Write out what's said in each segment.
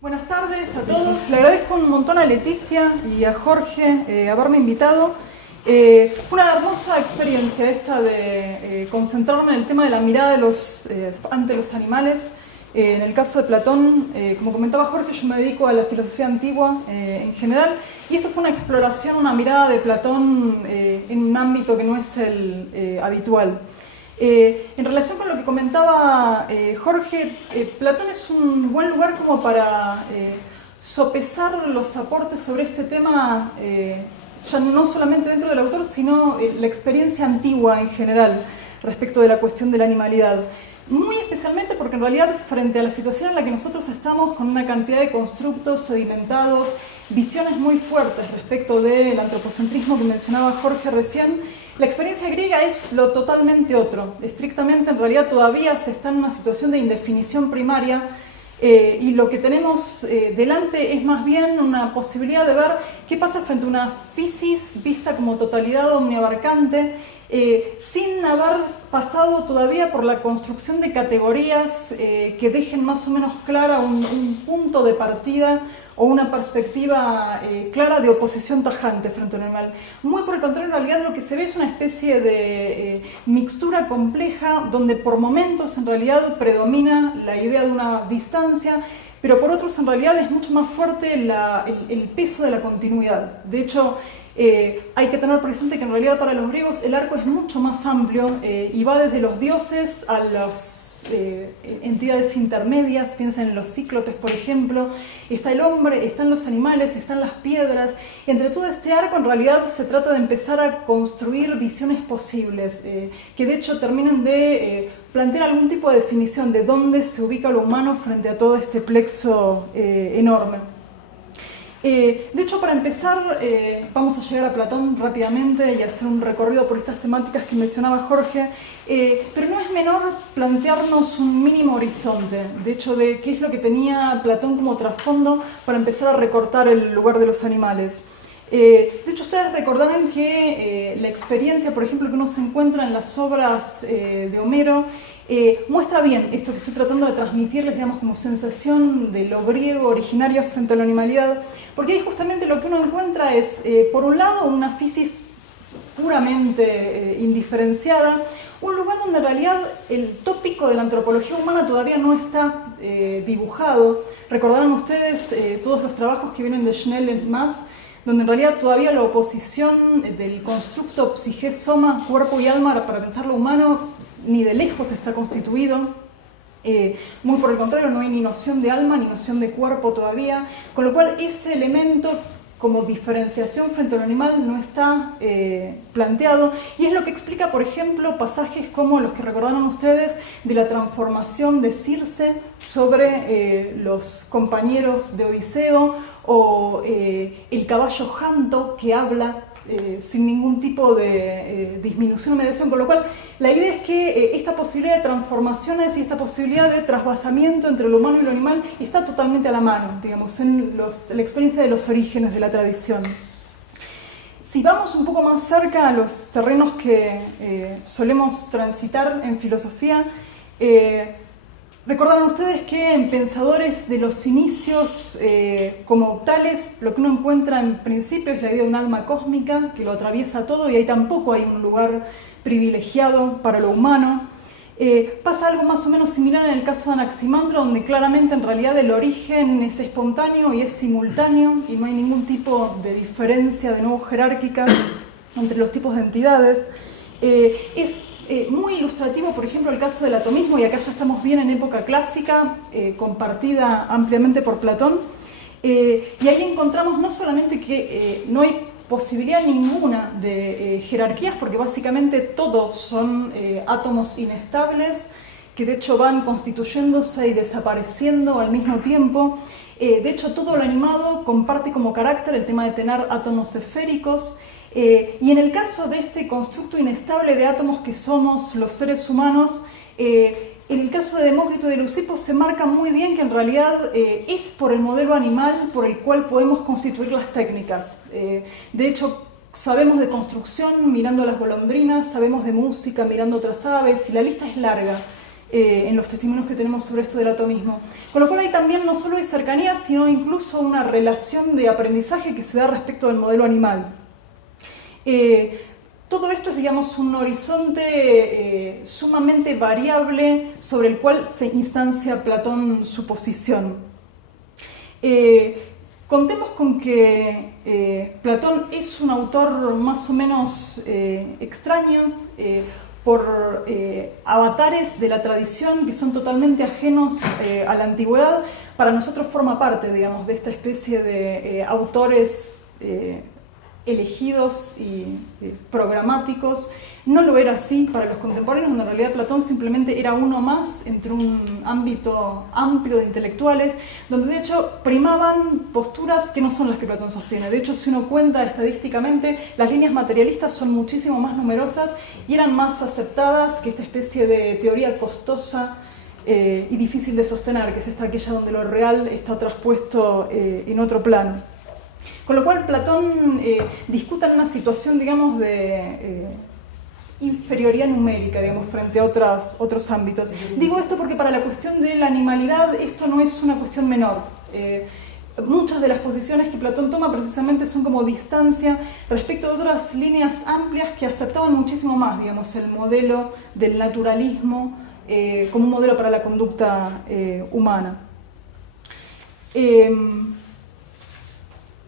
Buenas tardes a todos. Le agradezco un montón a Leticia y a Jorge haberme invitado. Fue una hermosa experiencia esta de concentrarme en el tema de la mirada ante los animales. En el caso de Platón, como comentaba Jorge, yo me dedico a la filosofía antigua en general, y esto fue una exploración, una mirada de Platón en un ámbito que no es el habitual. En relación con lo que comentaba Jorge, Platón es un buen lugar como para sopesar los aportes sobre este tema, ya no solamente dentro del autor, sino la experiencia antigua en general respecto de la cuestión de la animalidad. Muy especialmente porque en realidad frente a la situación en la que nosotros estamos, con una cantidad de constructos sedimentados, visiones muy fuertes respecto del antropocentrismo que mencionaba Jorge recién, la experiencia griega es lo totalmente otro. Estrictamente, en realidad, todavía se está en una situación de indefinición primaria y lo que tenemos delante es más bien una posibilidad de ver qué pasa frente a una physis vista como totalidad omniabarcante, sin haber pasado todavía por la construcción de categorías que dejen más o menos clara un punto de partida o una perspectiva clara de oposición tajante frente al animal. Muy por el contrario, en realidad lo que se ve es una especie de mixtura compleja donde por momentos en realidad predomina la idea de una distancia, pero por otros en realidad es mucho más fuerte el peso de la continuidad. De hecho, hay que tener presente que en realidad para los griegos el arco es mucho más amplio y va desde los dioses a las entidades intermedias. Piensen en los cíclopes, por ejemplo. Está el hombre, están los animales, están las piedras. Entre todo este arco en realidad se trata de empezar a construir visiones posibles que de hecho terminan de plantear algún tipo de definición de dónde se ubica lo humano frente a todo este plexo enorme. De hecho, para empezar, vamos a llegar a Platón rápidamente y hacer un recorrido por estas temáticas que mencionaba Jorge, pero no es menor plantearnos un mínimo horizonte, de hecho, de qué es lo que tenía Platón como trasfondo para empezar a recortar el lugar de los animales. De hecho, ustedes recordarán que la experiencia, por ejemplo, que uno se encuentra en las obras de Homero, muestra bien esto que estoy tratando de transmitirles, digamos, como sensación de lo griego originario frente a la animalidad, porque ahí justamente lo que uno encuentra es, por un lado, una physis puramente indiferenciada, un lugar donde en realidad el tópico de la antropología humana todavía no está dibujado. Recordarán ustedes todos los trabajos que vienen de Schnell y más, donde en realidad todavía la oposición del constructo psique-soma, cuerpo y alma, para pensar lo humano, ni de lejos está constituido. Muy por el contrario, no hay ni noción de alma ni noción de cuerpo todavía, con lo cual ese elemento como diferenciación frente al animal no está planteado, y es lo que explica, por ejemplo, pasajes como los que recordaron ustedes de la transformación de Circe sobre los compañeros de Odiseo, o el caballo Janto que habla sin ningún tipo de disminución o mediación, con lo cual la idea es que esta posibilidad de transformaciones y esta posibilidad de trasvasamiento entre lo humano y lo animal está totalmente a la mano, digamos, en la experiencia de los orígenes de la tradición. Si vamos un poco más cerca a los terrenos que solemos transitar en filosofía, recordarán ustedes que en pensadores de los inicios como tales, lo que uno encuentra en principio es la idea de un alma cósmica que lo atraviesa todo, y ahí tampoco hay un lugar privilegiado para lo humano. Pasa algo más o menos similar en el caso de Anaximandro, donde claramente en realidad el origen es espontáneo y es simultáneo y no hay ningún tipo de diferencia de nuevo jerárquica entre los tipos de entidades. Es muy ilustrativo, por ejemplo, el caso del atomismo, y acá ya estamos bien en época clásica, compartida ampliamente por Platón, y ahí encontramos no solamente que no hay posibilidad ninguna de jerarquías, porque básicamente todos son átomos inestables, que de hecho van constituyéndose y desapareciendo al mismo tiempo. De hecho, todo lo animado comparte como carácter el tema de tener átomos esféricos, y en el caso de este constructo inestable de átomos que somos los seres humanos, en el caso de Demócrito y de Leucipo se marca muy bien que en realidad es por el modelo animal por el cual podemos constituir las técnicas. De hecho, sabemos de construcción mirando las golondrinas, sabemos de música mirando otras aves, y la lista es larga. en los testimonios que tenemos sobre esto del atomismo. Con lo cual hay también no solo hay cercanía, sino incluso una relación de aprendizaje que se da respecto del modelo animal. Todo esto es, digamos, un horizonte sumamente variable sobre el cual se instancia Platón su posición. Contemos con que Platón es un autor más o menos extraño, por avatares de la tradición que son totalmente ajenos a la antigüedad. Para nosotros forma parte, digamos, de esta especie de autores elegidos y programáticos. No lo era así para los contemporáneos, donde en realidad Platón simplemente era uno más entre un ámbito amplio de intelectuales, donde de hecho primaban posturas que no son las que Platón sostiene. De hecho, si uno cuenta estadísticamente, las líneas materialistas son muchísimo más numerosas y eran más aceptadas que esta especie de teoría costosa y difícil de sostener, que es esta aquella donde lo real está traspuesto en otro plano. Con lo cual Platón discuta en una situación, digamos, de inferioridad numérica, digamos, frente a otros ámbitos. Digo esto porque para la cuestión de la animalidad esto no es una cuestión menor. Muchas de las posiciones que Platón toma precisamente son como distancia respecto de otras líneas amplias que aceptaban muchísimo más, digamos, el modelo del naturalismo como un modelo para la conducta humana.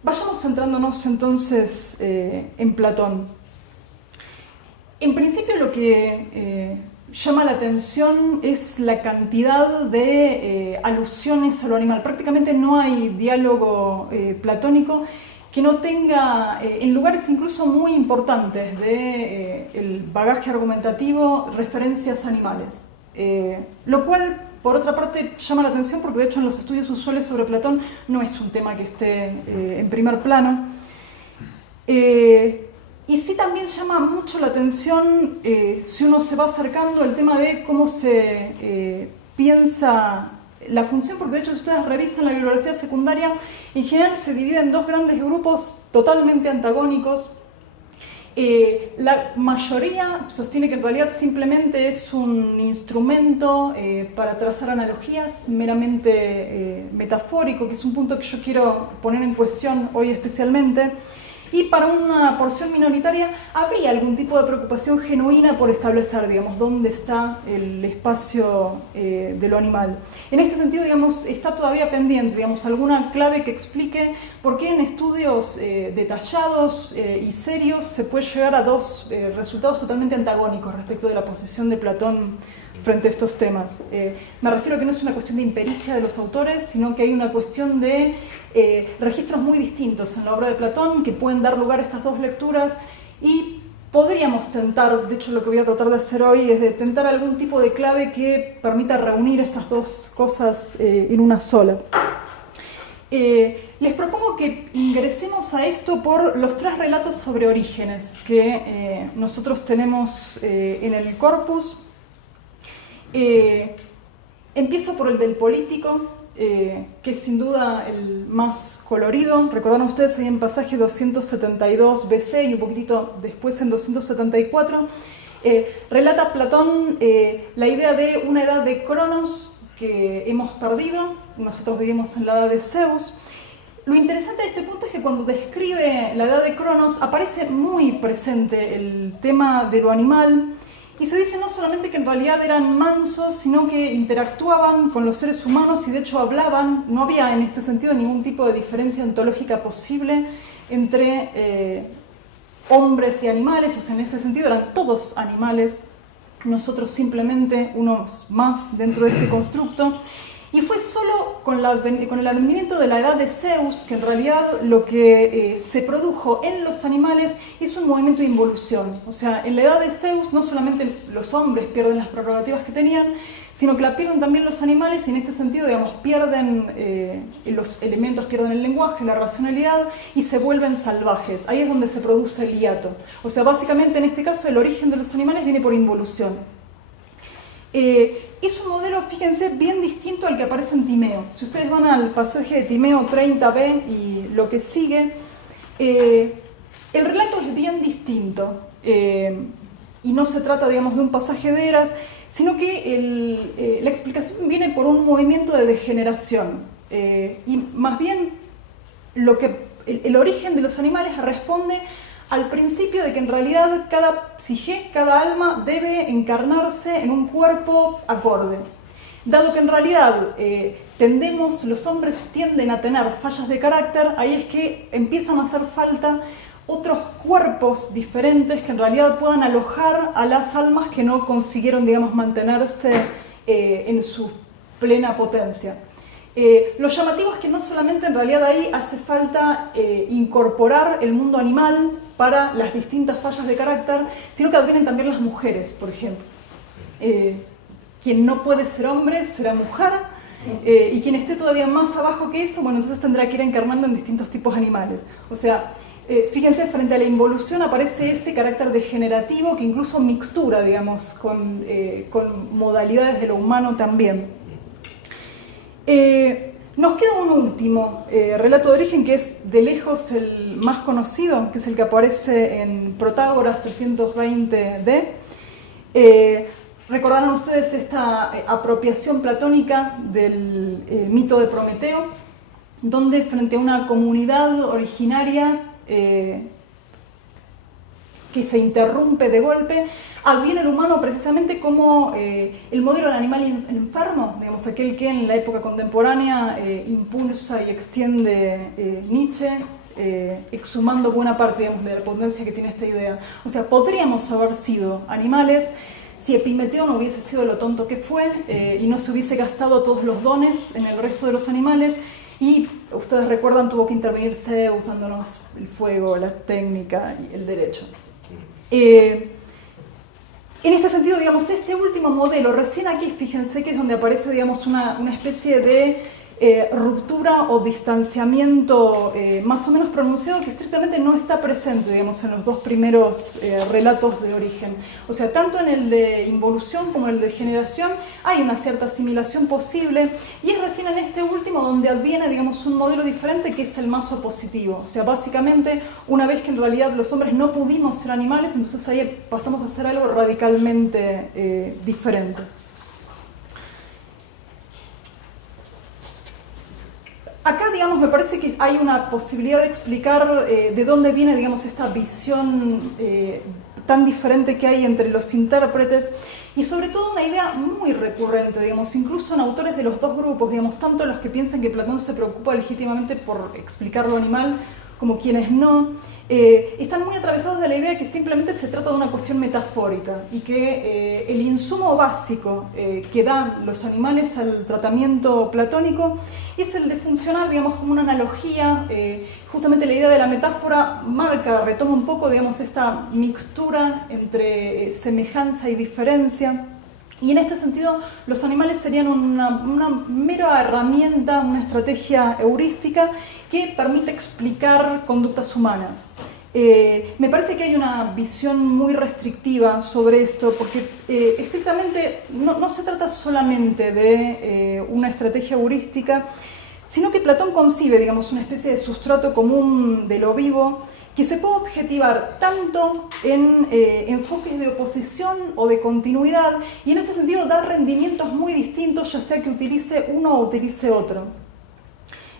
Vayamos centrándonos entonces en Platón. En principio lo que llama la atención es la cantidad de alusiones a lo animal. Prácticamente no hay diálogo platónico que no tenga, en lugares incluso muy importantes del bagaje argumentativo, referencias animales. Lo cual, por otra parte, llama la atención porque de hecho en los estudios usuales sobre Platón no es un tema que esté en primer plano. Y sí también llama mucho la atención, si uno se va acercando, el tema de cómo se piensa la función, porque de hecho si ustedes revisan la bibliografía secundaria, en general se divide en dos grandes grupos totalmente antagónicos. La mayoría sostiene que en realidad simplemente es un instrumento para trazar analogías meramente metafórico, que es un punto que yo quiero poner en cuestión hoy especialmente. Y para una porción minoritaria habría algún tipo de preocupación genuina por establecer, digamos, dónde está el espacio de lo animal. En este sentido, digamos, está todavía pendiente, digamos, alguna clave que explique por qué en estudios detallados y serios se puede llegar a dos resultados totalmente antagónicos respecto de la posición de Platón frente a estos temas. Me refiero a que no es una cuestión de impericia de los autores, sino que hay una cuestión de registros muy distintos en la obra de Platón que pueden dar lugar a estas dos lecturas y podríamos tentar, de hecho lo que voy a tratar de hacer hoy es de tentar algún tipo de clave que permita reunir estas dos cosas en una sola. Les propongo que ingresemos a esto por los tres relatos sobre Orígenes que nosotros tenemos en el corpus. Empiezo por el del político, que es sin duda el más colorido. Recordaron ustedes ahí en pasaje 272 BC y un poquitito después en 274. Relata Platón la idea de una edad de Cronos que hemos perdido. Nosotros vivimos en la edad de Zeus. Lo interesante de este punto es que cuando describe la edad de Cronos aparece muy presente el tema de lo animal. Y se dice no solamente que en realidad eran mansos, sino que interactuaban con los seres humanos y de hecho hablaban. No había en este sentido ningún tipo de diferencia ontológica posible entre hombres y animales, o sea, en este sentido eran todos animales, nosotros simplemente unos más dentro de este constructo. Y fue solo con el advenimiento de la edad de Zeus que en realidad lo que se produjo en los animales es un movimiento de involución. O sea, en la edad de Zeus no solamente los hombres pierden las prerrogativas que tenían, sino que la pierden también los animales y en este sentido, digamos, pierden los elementos, pierden el lenguaje, la racionalidad y se vuelven salvajes. Ahí es donde se produce el hiato. O sea, básicamente en este caso el origen de los animales viene por involución. Es un modelo, fíjense, bien distinto al que aparece en Timeo. Si ustedes van al pasaje de Timeo 30b y lo que sigue, el relato es bien distinto. y no se trata, digamos, de un pasaje de eras, sino que la explicación viene por un movimiento de degeneración. Y más bien, el origen de los animales responde al principio de que en realidad cada psique, cada alma, debe encarnarse en un cuerpo acorde. Dado que en realidad los hombres tienden a tener fallas de carácter, ahí es que empiezan a hacer falta otros cuerpos diferentes que en realidad puedan alojar a las almas que no consiguieron, digamos, mantenerse en su plena potencia. Lo llamativo es que no solamente en realidad ahí hace falta incorporar el mundo animal para las distintas fallas de carácter, sino que advienen también las mujeres, por ejemplo. Quien no puede ser hombre será mujer, y quien esté todavía más abajo que eso, bueno, entonces tendrá que ir encarnando en distintos tipos animales. O sea, fíjense, frente a la involución aparece este carácter degenerativo que incluso mixtura, digamos, con modalidades de lo humano también. Nos queda un último relato de origen que es de lejos el más conocido, que es el que aparece en Protágoras 320d. Recordarán ustedes esta apropiación platónica del mito de Prometeo, donde frente a una comunidad originaria que se interrumpe de golpe, adviene el humano precisamente como el modelo del animal enfermo, digamos, aquel que en la época contemporánea impulsa y extiende Nietzsche, exhumando buena parte, digamos, de la potencia que tiene esta idea. O sea, podríamos haber sido animales si Epimeteo no hubiese sido lo tonto que fue y no se hubiese gastado todos los dones en el resto de los animales. Y ustedes recuerdan, tuvo que intervenir Zeus dándonos el fuego, la técnica y el derecho. En este sentido, digamos, este último modelo, recién aquí, fíjense que es donde aparece, digamos, una especie de ruptura o distanciamiento más o menos pronunciado que estrictamente no está presente, digamos, en los dos primeros relatos de origen. O sea, tanto en el de involución como en el de generación hay una cierta asimilación posible, y es recién en este último donde adviene, digamos, un modelo diferente que es el más opositivo. O sea, básicamente, una vez que en realidad los hombres no pudimos ser animales, entonces ahí pasamos a hacer algo radicalmente diferente. Acá, digamos, me parece que hay una posibilidad de explicar de dónde viene, digamos, esta visión tan diferente que hay entre los intérpretes, y sobre todo una idea muy recurrente, digamos, incluso en autores de los dos grupos, digamos, tanto los que piensan que Platón se preocupa legítimamente por explicar lo animal, como quienes no, están muy atravesados de la idea que simplemente se trata de una cuestión metafórica y que el insumo básico que dan los animales al tratamiento platónico es el de funcionar, digamos, como una analogía. Justamente la idea de la metáfora retoma un poco, digamos, esta mixtura entre semejanza y diferencia. Y en este sentido, los animales serían una mera herramienta, una estrategia heurística que permite explicar conductas humanas. Me parece que hay una visión muy restrictiva sobre esto, porque estrictamente no se trata solamente de una estrategia heurística, sino que Platón concibe, digamos, una especie de sustrato común de lo vivo, que se puede objetivar tanto en enfoques de oposición o de continuidad, y en este sentido da rendimientos muy distintos, ya sea que utilice uno o utilice otro.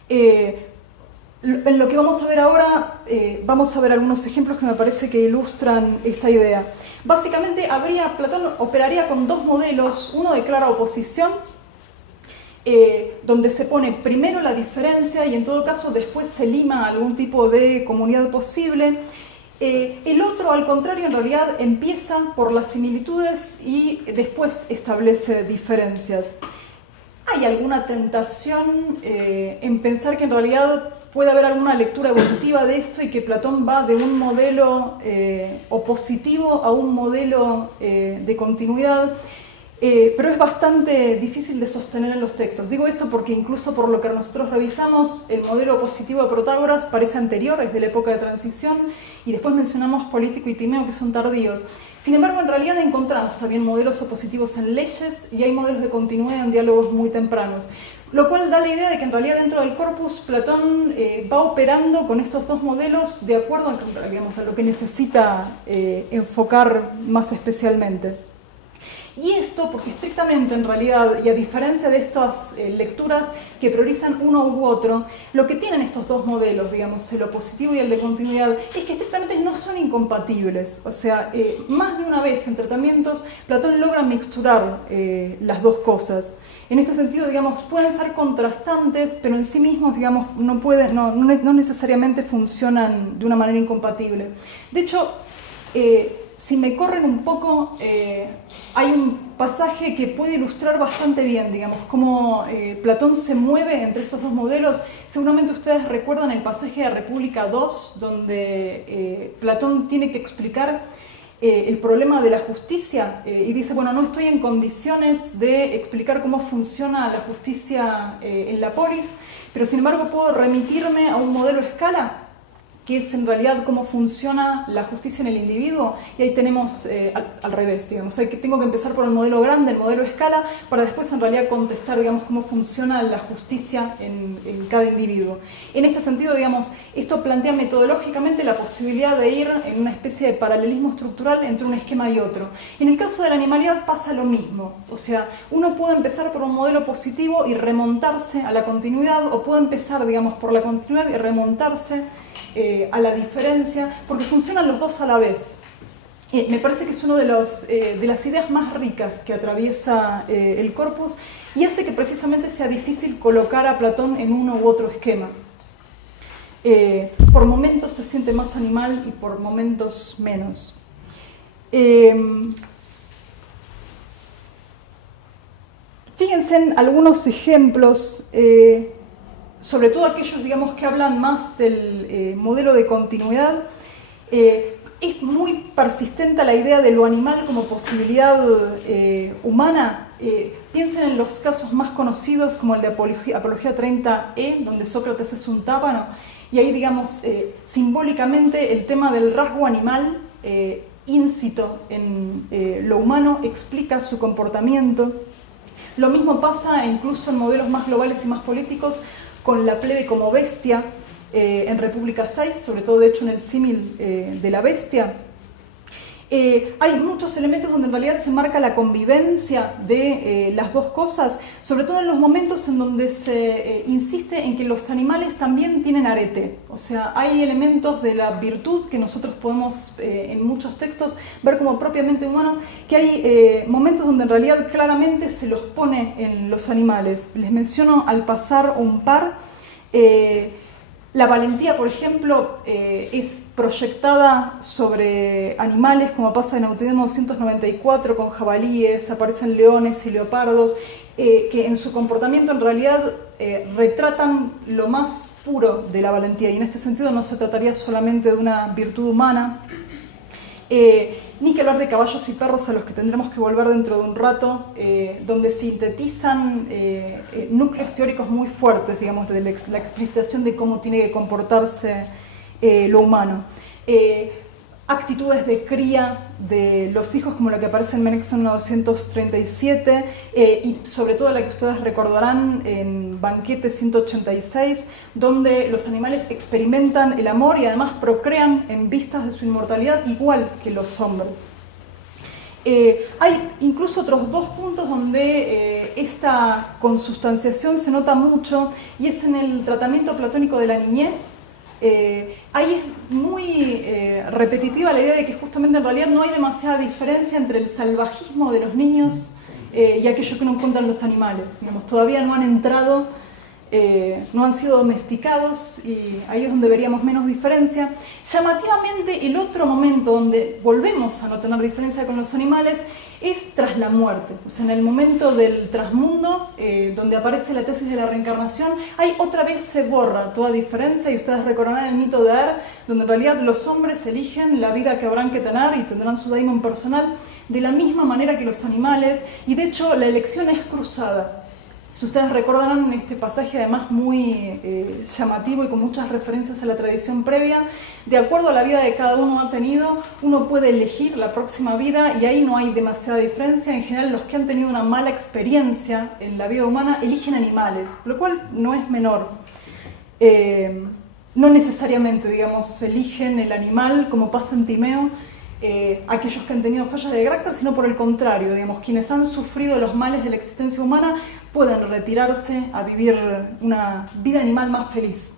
En lo que vamos a ver ahora, vamos a ver algunos ejemplos que me parece que ilustran esta idea. Básicamente, Platón operaría con dos modelos, uno de clara oposición, donde se pone primero la diferencia y en todo caso después se lima algún tipo de comunidad posible. El otro, al contrario, en realidad empieza por las similitudes y después establece diferencias. ¿Hay alguna tentación en pensar que en realidad puede haber alguna lectura evolutiva de esto y que Platón va de un modelo opositivo a un modelo de continuidad? Pero es bastante difícil de sostener en los textos. Digo esto porque incluso por lo que nosotros revisamos, el modelo opositivo de Protágoras parece anterior, es de la época de transición, y después mencionamos Político y Timeo, que son tardíos. Sin embargo, en realidad encontramos también modelos opositivos en Leyes y hay modelos de continuidad en diálogos muy tempranos. Lo cual da la idea de que en realidad dentro del corpus Platón va operando con estos dos modelos de acuerdo a, digamos, a lo que necesita enfocar más especialmente. Y esto porque estrictamente en realidad, y a diferencia de estas lecturas que priorizan uno u otro, lo que tienen estos dos modelos, digamos, el opositivo y el de continuidad, es que estrictamente no son incompatibles. O sea, más de una vez en tratamientos, Platón logra mixturar las dos cosas. En este sentido, digamos, pueden ser contrastantes, pero en sí mismos, digamos, no necesariamente funcionan de una manera incompatible. De hecho, si me corren un poco, hay un pasaje que puede ilustrar bastante bien, digamos, cómo Platón se mueve entre estos dos modelos. Seguramente ustedes recuerdan el pasaje de República 2, donde Platón tiene que explicar el problema de la justicia y dice, bueno, no estoy en condiciones de explicar cómo funciona la justicia en la polis, pero sin embargo puedo remitirme a un modelo escala, que es en realidad cómo funciona la justicia en el individuo, y ahí tenemos al revés, digamos, tengo que empezar por el modelo grande, el modelo escala, para después en realidad contestar, digamos, cómo funciona la justicia en cada individuo. En este sentido, digamos, esto plantea metodológicamente la posibilidad de ir en una especie de paralelismo estructural entre un esquema y otro. En el caso de la animalidad pasa lo mismo, o sea, uno puede empezar por un modelo positivo y remontarse a la continuidad, o puede empezar, digamos, por la continuidad y remontarse a la diferencia, porque funcionan los dos a la vez. Me parece que es una de las ideas más ricas que atraviesa el corpus y hace que precisamente sea difícil colocar a Platón en uno u otro esquema. Por momentos se siente más animal y por momentos menos. Fíjense en algunos ejemplos, sobre todo aquellos, digamos, que hablan más del modelo de continuidad. Es muy persistente la idea de lo animal como posibilidad humana. Piensen en los casos más conocidos como el de Apología 30e, donde Sócrates es un tápano, y ahí, digamos, simbólicamente el tema del rasgo animal íncito en lo humano explica su comportamiento. Lo mismo pasa incluso en modelos más globales y más políticos, con la plebe como bestia en República 6, sobre todo de hecho en el símil de la bestia. Hay muchos elementos donde en realidad se marca la convivencia de las dos cosas, sobre todo en los momentos en donde se insiste en que los animales también tienen arete. O sea, hay elementos de la virtud que nosotros podemos en muchos textos ver como propiamente humanos, que hay momentos donde en realidad claramente se los pone en los animales. Les menciono al pasar un par. La valentía, por ejemplo, es proyectada sobre animales, como pasa en Eutidemo 294 con jabalíes, aparecen leones y leopardos, que en su comportamiento en realidad retratan lo más puro de la valentía, y en este sentido no se trataría solamente de una virtud humana. Ni que hablar de caballos y perros, a los que tendremos que volver dentro de un rato, donde sintetizan núcleos teóricos muy fuertes, digamos, de la explicitación de cómo tiene que comportarse lo humano. Actitudes de cría de los hijos, como la que aparece en Menexen 937, y sobre todo la que ustedes recordarán en Banquete 186, donde los animales experimentan el amor y además procrean en vistas de su inmortalidad igual que los hombres. Hay incluso otros dos puntos donde esta consustanciación se nota mucho, y es en el tratamiento platónico de la niñez. Ahí es muy repetitiva la idea de que justamente en realidad no hay demasiada diferencia entre el salvajismo de los niños y aquello que no encuentran los animales. Digamos, todavía no han entrado, no han sido domesticados, y ahí es donde veríamos menos diferencia. Llamativamente, el otro momento donde volvemos a no tener diferencia con los animales es tras la muerte. O sea, en el momento del trasmundo, donde aparece la tesis de la reencarnación, ahí otra vez se borra toda diferencia, y ustedes recordarán el mito de Er, donde en realidad los hombres eligen la vida que habrán que tener y tendrán su daimon personal de la misma manera que los animales, y de hecho la elección es cruzada. Si ustedes recordarán este pasaje además muy llamativo y con muchas referencias a la tradición previa, de acuerdo a la vida que cada uno ha tenido, uno puede elegir la próxima vida y ahí no hay demasiada diferencia. En general, los que han tenido una mala experiencia en la vida humana eligen animales, lo cual no es menor. No necesariamente, digamos, eligen el animal como pasa en Timeo, aquellos que han tenido fallas de carácter, sino por el contrario, digamos, quienes han sufrido los males de la existencia humana pueden retirarse a vivir una vida animal más feliz.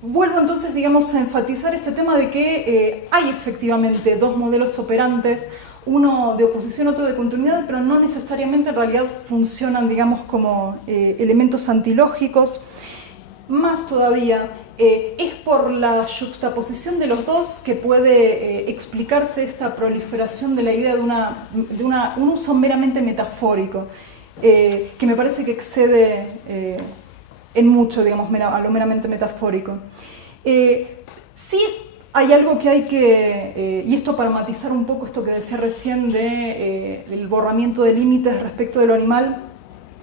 Vuelvo entonces, digamos, a enfatizar este tema de que hay efectivamente dos modelos operantes, uno de oposición, otro de continuidad, pero no necesariamente en realidad funcionan, digamos, como elementos antilógicos. Más todavía, es por la yuxtaposición de los dos que puede explicarse esta proliferación de la idea de un uso meramente metafórico, que me parece que excede en mucho, digamos, a lo meramente metafórico. Sí hay algo que hay que, y esto para matizar un poco esto que decía recién del borramiento de límites respecto de lo animal,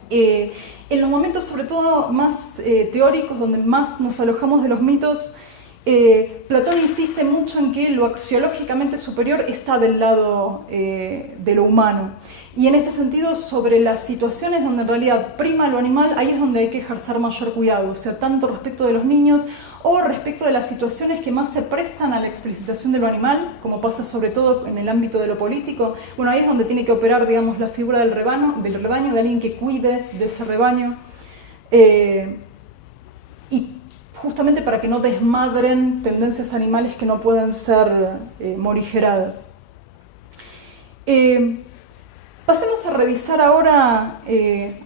en los momentos sobre todo más teóricos, donde más nos alojamos de los mitos, Platón insiste mucho en que lo axiológicamente superior está del lado de lo humano. Y en este sentido, sobre las situaciones donde en realidad prima lo animal, ahí es donde hay que ejercer mayor cuidado, o sea, tanto respecto de los niños o respecto de las situaciones que más se prestan a la explicitación de lo animal, como pasa sobre todo en el ámbito de lo político. Bueno, ahí es donde tiene que operar, digamos, la figura del rebaño, de alguien que cuide de ese rebaño, y justamente para que no desmadren tendencias animales que no pueden ser morigeradas. Pasemos a revisar ahora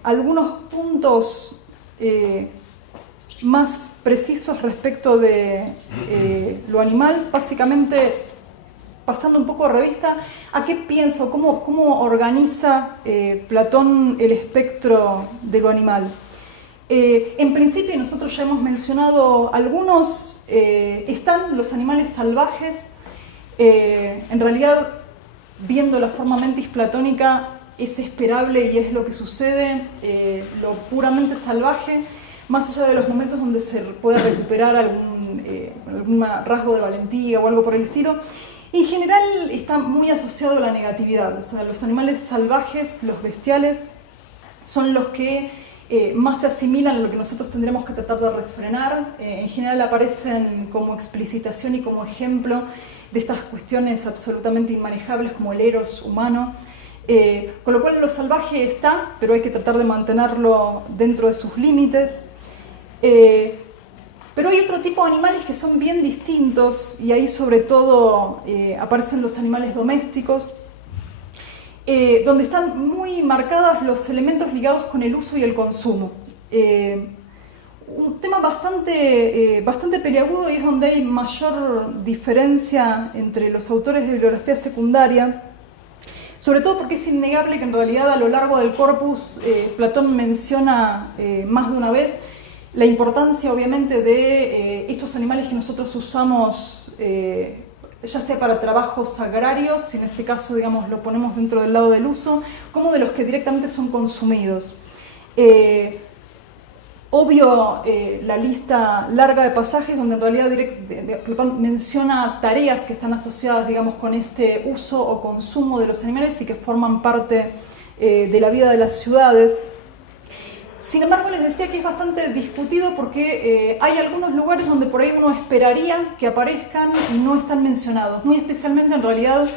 algunos puntos más precisos respecto de lo animal, básicamente pasando un poco a revista a qué piensa, cómo organiza Platón el espectro de lo animal. En principio, nosotros ya hemos mencionado algunos, están los animales salvajes. En realidad, viendo la forma mentis platónica, es esperable y es lo que sucede, lo puramente salvaje, más allá de los momentos donde se puede recuperar algún rasgo de valentía o algo por el estilo. En general está muy asociado a la negatividad, o sea, los animales salvajes, los bestiales, son los que más se asimilan a lo que nosotros tendremos que tratar de refrenar. En general aparecen como explicitación y como ejemplo de estas cuestiones absolutamente inmanejables como el eros humano, con lo cual lo salvaje está, pero hay que tratar de mantenerlo dentro de sus límites. Pero hay otro tipo de animales que son bien distintos, y ahí sobre todo aparecen los animales domésticos, donde están muy marcados los elementos ligados con el uso y el consumo. Un tema bastante peliagudo, y es donde hay mayor diferencia entre los autores de bibliografía secundaria, sobre todo porque es innegable que en realidad a lo largo del corpus Platón menciona más de una vez la importancia obviamente de estos animales que nosotros usamos ya sea para trabajos agrarios, y en este caso digamos lo ponemos dentro del lado del uso, como de los que directamente son consumidos. Obvio, la lista larga de pasajes donde en realidad Platón menciona tareas que están asociadas, digamos, con este uso o consumo de los animales y que forman parte de la vida de las ciudades. Sin embargo, les decía que es bastante discutido porque hay algunos lugares donde por ahí uno esperaría que aparezcan y no están mencionados. Muy especialmente, en realidad,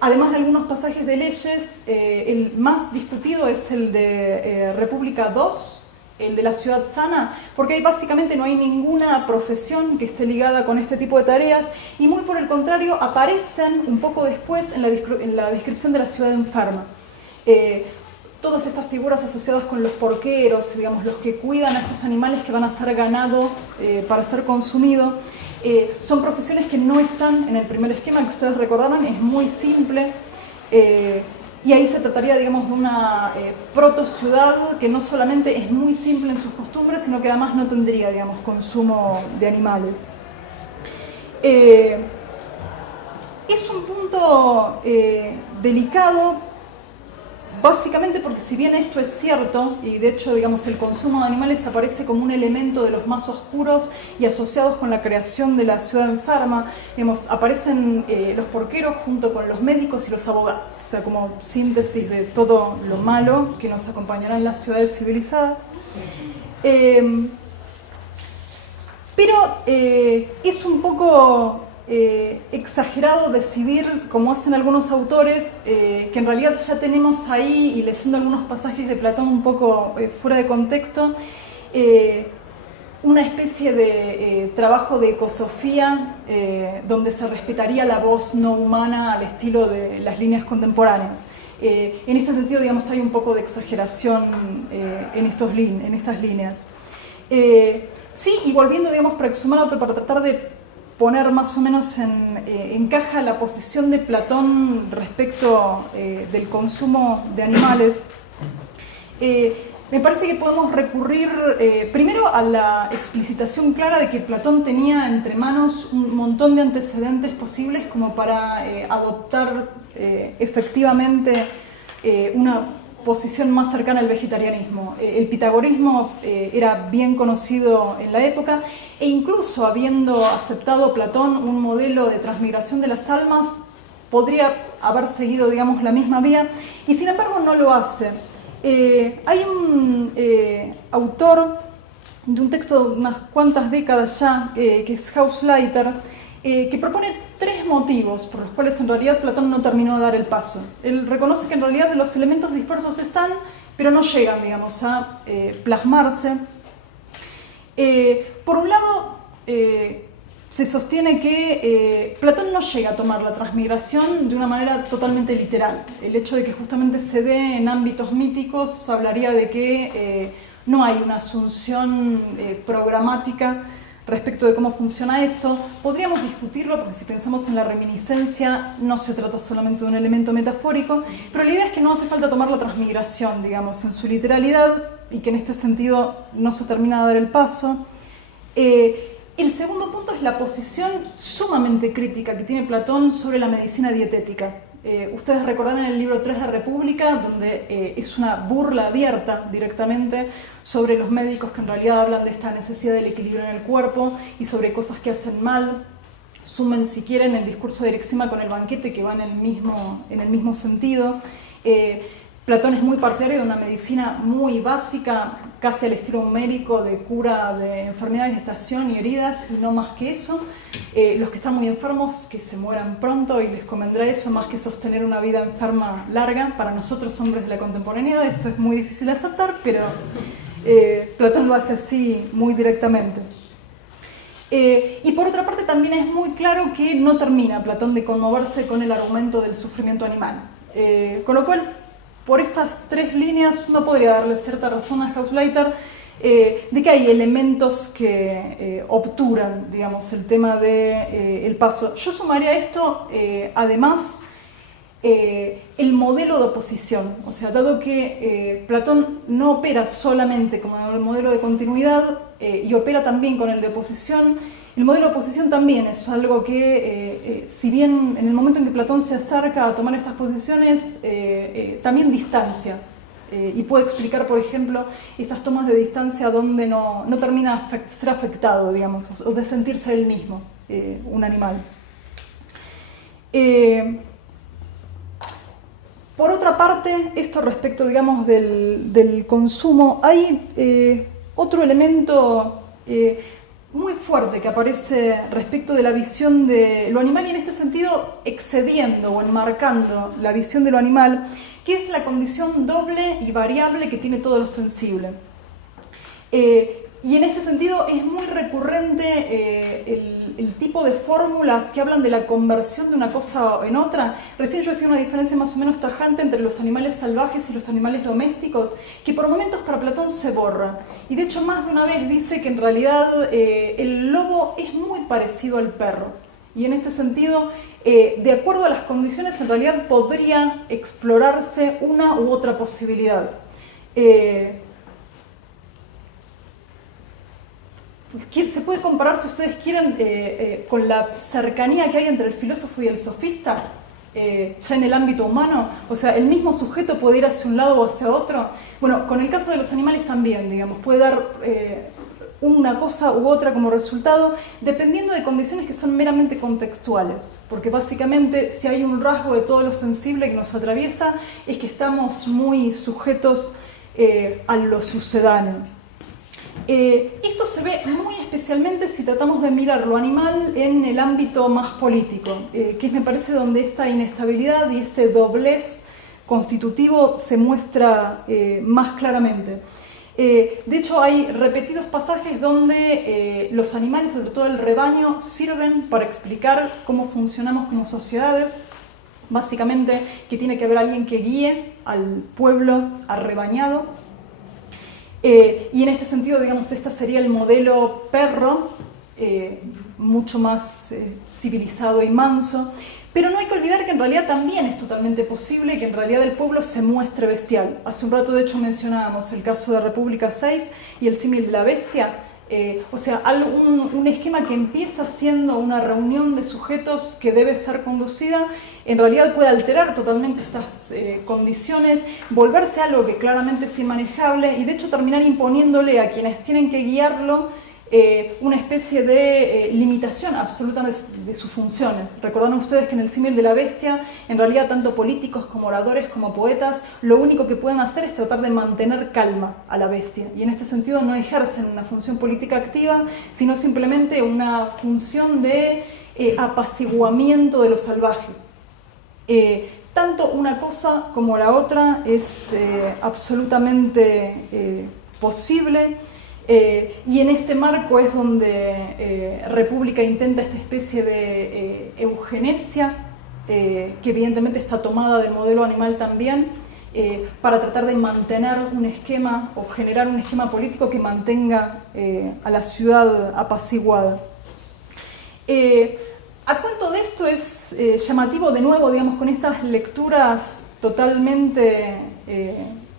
además de algunos pasajes de leyes, el más discutido es el de República 2, el de la ciudad sana, porque ahí básicamente no hay ninguna profesión que esté ligada con este tipo de tareas, y muy por el contrario aparecen un poco después en la descripción de la ciudad enferma. Todas estas figuras asociadas con los porqueros, digamos, los que cuidan a estos animales que van a ser ganado para ser consumido, son profesiones que no están en el primer esquema que ustedes recordarán, es muy simple. Y ahí se trataría, digamos, de una proto-ciudad que no solamente es muy simple en sus costumbres, sino que además no tendría, digamos, consumo de animales. Y Es un punto delicado, básicamente porque si bien esto es cierto, y de hecho digamos, el consumo de animales aparece como un elemento de los más oscuros y asociados con la creación de la ciudad enferma, digamos, aparecen los porqueros junto con los médicos y los abogados, o sea, como síntesis de todo lo malo que nos acompañará en las ciudades civilizadas. Pero es un poco exagerado decidir, como hacen algunos autores, que en realidad ya tenemos ahí, y leyendo algunos pasajes de Platón un poco fuera de contexto, una especie de trabajo de ecosofía donde se respetaría la voz no humana al estilo de las líneas contemporáneas. En este sentido, digamos, hay un poco de exageración en estas líneas. Sí, y volviendo, digamos, para exhumar otro, para tratar de poner más o menos en caja la posición de Platón respecto del consumo de animales, me parece que podemos recurrir primero a la explicitación clara de que Platón tenía entre manos un montón de antecedentes posibles como para adoptar efectivamente una posición más cercana al vegetarianismo. El pitagorismo era bien conocido en la época e incluso habiendo aceptado Platón un modelo de transmigración de las almas, podría haber seguido, digamos, la misma vía y sin embargo no lo hace. Hay un autor de un texto de unas cuantas décadas ya, que es Hausleiter, que propone tres motivos por los cuales en realidad Platón no terminó de dar el paso. Él reconoce que en realidad los elementos dispersos están, pero no llegan, digamos, a plasmarse. Por un lado, se sostiene que Platón no llega a tomar la transmigración de una manera totalmente literal. El hecho de que justamente se dé en ámbitos míticos hablaría de que no hay una asunción programática respecto de cómo funciona esto. Podríamos discutirlo porque si pensamos en la reminiscencia no se trata solamente de un elemento metafórico, pero la idea es que no hace falta tomar la transmigración, digamos, en su literalidad y que en este sentido no se termina de dar el paso. El segundo punto es la posición sumamente crítica que tiene Platón sobre la medicina dietética. Ustedes recordarán el libro 3 de República, donde es una burla abierta directamente sobre los médicos que en realidad hablan de esta necesidad del equilibrio en el cuerpo y sobre cosas que hacen mal. Sumen, si quieren, el discurso de Erixima con el banquete, que va en el mismo sentido. Platón es muy partidario de una medicina muy básica, casi al estilo médico, de cura de enfermedades de estación y heridas, y no más que eso. Los que están muy enfermos, que se mueran pronto, y les convendrá eso más que sostener una vida enferma larga. Para nosotros, hombres de la contemporaneidad, esto es muy difícil de aceptar, pero Platón lo hace así muy directamente. Y por otra parte también es muy claro que no termina Platón de conmoverse con el argumento del sufrimiento animal. Con lo cual, por estas tres líneas uno podría darle cierta razón a Hausleiter de que hay elementos que obturan, digamos, el tema del paso. Yo sumaría a esto, además, el modelo de oposición. O sea, dado que Platón no opera solamente como el modelo de continuidad y opera también con el de oposición, el modelo de oposición también es algo que, si bien en el momento en que Platón se acerca a tomar estas posiciones, también distancia. Y puede explicar, por ejemplo, estas tomas de distancia donde no termina ser afectado, digamos, o de sentirse él mismo, un animal. Por otra parte, esto respecto, digamos, del consumo, hay otro elemento muy fuerte que aparece respecto de la visión de lo animal y en este sentido excediendo o enmarcando la visión de lo animal, que es la condición doble y variable que tiene todo lo sensible. Y en este sentido es muy recurrente el tipo de fórmulas que hablan de la conversión de una cosa en otra. Recién yo hacía una diferencia más o menos tajante entre los animales salvajes y los animales domésticos, que por momentos para Platón se borra. Y de hecho más de una vez dice que en realidad el lobo es muy parecido al perro. Y en este sentido, de acuerdo a las condiciones, en realidad podría explorarse una u otra posibilidad. se puede comparar, si ustedes quieren, con la cercanía que hay entre el filósofo y el sofista, ya en el ámbito humano. O sea, el mismo sujeto puede ir hacia un lado o hacia otro. Bueno, con el caso de los animales también, digamos, puede dar una cosa u otra como resultado, dependiendo de condiciones que son meramente contextuales. Porque básicamente, si hay un rasgo de todo lo sensible que nos atraviesa, es que estamos muy sujetos a lo sucedáneo. Esto se ve muy especialmente si tratamos de mirar lo animal en el ámbito más político, que es, me parece, donde esta inestabilidad y este doblez constitutivo se muestra más claramente. De hecho, hay repetidos pasajes donde los animales, sobre todo el rebaño, sirven para explicar cómo funcionamos como sociedades. Básicamente, que tiene que haber alguien que guíe al pueblo arrebañado. Y en este sentido, digamos, este sería el modelo perro, mucho más civilizado y manso. Pero no hay que olvidar que en realidad también es totalmente posible que en realidad el pueblo se muestre bestial. Hace un rato, de hecho, mencionábamos el caso de República 6 y el símil de la bestia. O sea, un esquema que empieza siendo una reunión de sujetos que debe ser conducida, en realidad puede alterar totalmente estas condiciones, volverse algo que claramente es inmanejable y de hecho terminar imponiéndole a quienes tienen que guiarlo una especie de limitación absoluta de sus funciones. Recordarán ustedes que en el símil de la bestia, en realidad tanto políticos como oradores como poetas, lo único que pueden hacer es tratar de mantener calma a la bestia. Y en este sentido no ejercen una función política activa, sino simplemente una función de apaciguamiento de lo salvaje. Tanto una cosa como la otra es absolutamente posible. Y en este marco es donde República intenta esta especie de eugenesia, que evidentemente está tomada del modelo animal también, para tratar de mantener un esquema o generar un esquema político que mantenga a la ciudad apaciguada. A cuento de esto es llamativo de nuevo, digamos, con estas lecturas totalmente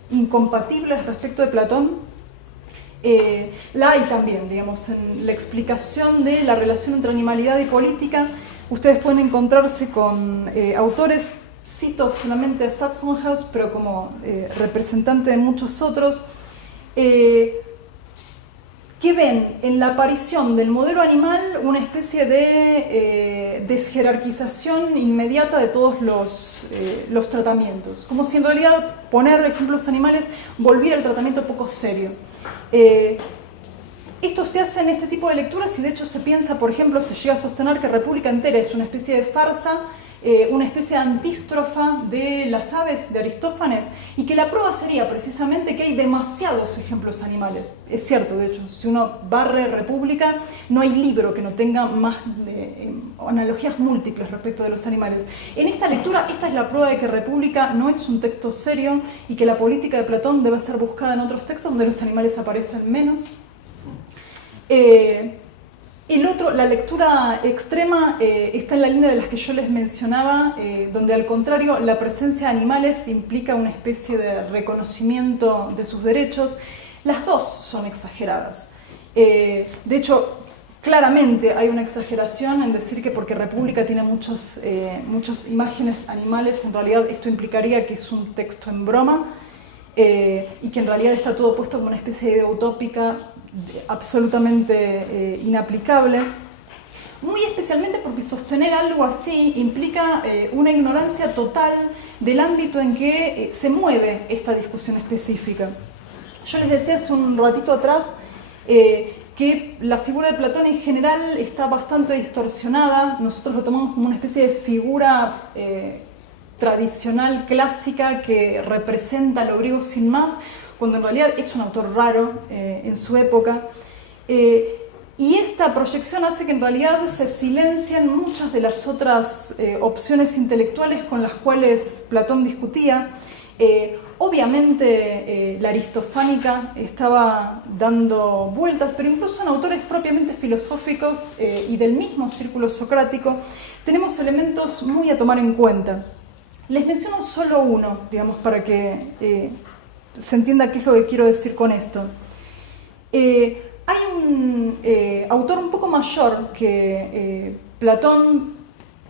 incompatibles respecto de Platón. La hay también, digamos, en la explicación de la relación entre animalidad y política. Ustedes pueden encontrarse con autores, cito solamente a Saxon House, pero como representante de muchos otros, que ven en la aparición del modelo animal una especie de desjerarquización inmediata de todos los tratamientos, como si en realidad poner ejemplos animales volviera el tratamiento poco serio. Esto se hace en este tipo de lecturas y de hecho se piensa, por ejemplo, se llega a sostener que República entera es una especie de farsa, una especie de antístrofa de las aves de Aristófanes, y que la prueba sería precisamente que hay demasiados ejemplos animales. Es cierto, de hecho, si uno barre República, no hay libro que no tenga más analogías múltiples respecto de los animales. En esta lectura, esta es la prueba de que República no es un texto serio y que la política de Platón debe ser buscada en otros textos donde los animales aparecen menos. El otro, la lectura extrema, está en la línea de las que yo les mencionaba, donde al contrario la presencia de animales implica una especie de reconocimiento de sus derechos. Las dos son exageradas. De hecho, claramente hay una exageración en decir que porque República tiene muchas imágenes animales, en realidad esto implicaría que es un texto en broma, y que en realidad está todo puesto como una especie de idea utópica absolutamente inaplicable, muy especialmente porque sostener algo así implica una ignorancia total del ámbito en que se mueve esta discusión específica. Yo les decía hace un ratito atrás que la figura de Platón en general está bastante distorsionada. Nosotros lo tomamos como una especie de figura tradicional, clásica, que representa a lo griego sin más, cuando en realidad es un autor raro en su época. Y esta proyección hace que en realidad se silencian muchas de las otras opciones intelectuales con las cuales Platón discutía. Obviamente la aristofánica estaba dando vueltas, pero incluso en autores propiamente filosóficos y del mismo círculo socrático tenemos elementos muy a tomar en cuenta. Les menciono solo uno, digamos, para que se entienda qué es lo que quiero decir con esto. hay un autor un poco mayor que Platón,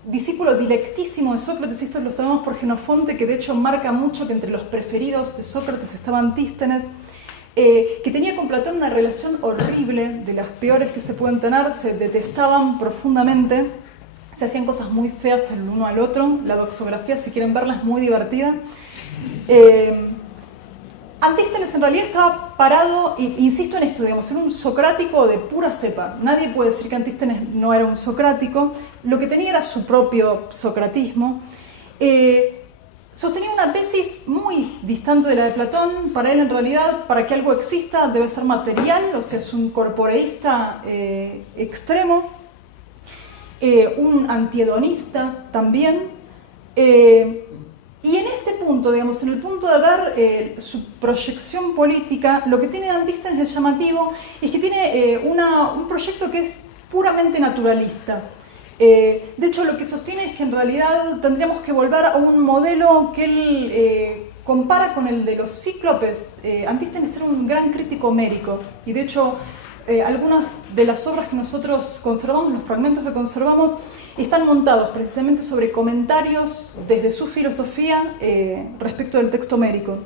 discípulo directísimo de Sócrates, esto lo sabemos por Jenofonte, que de hecho marca mucho que entre los preferidos de Sócrates estaba Antístenes, que tenía con Platón una relación horrible, de las peores que se pueden tener, se detestaban profundamente, se hacían cosas muy feas el uno al otro. La doxografía, si quieren verla, es muy divertida. Antístenes en realidad estaba parado, insisto en esto, digamos, era un socrático de pura cepa. Nadie puede decir que Antístenes no era un socrático. Lo que tenía era su propio socratismo. Sostenía una tesis muy distante de la de Platón. Para él, en realidad, para que algo exista debe ser material, o sea, es un corporeísta extremo, un antihedonista también. Y en este punto, digamos, en el punto de ver su proyección política, lo que tiene Antístenes de llamativo es que tiene un proyecto que es puramente naturalista. De hecho, lo que sostiene es que en realidad tendríamos que volver a un modelo que él compara con el de los cíclopes. Antístenes era un gran crítico homérico y de hecho algunas de las obras que nosotros conservamos, los fragmentos que conservamos, están montados precisamente sobre comentarios desde su filosofía respecto del texto homérico.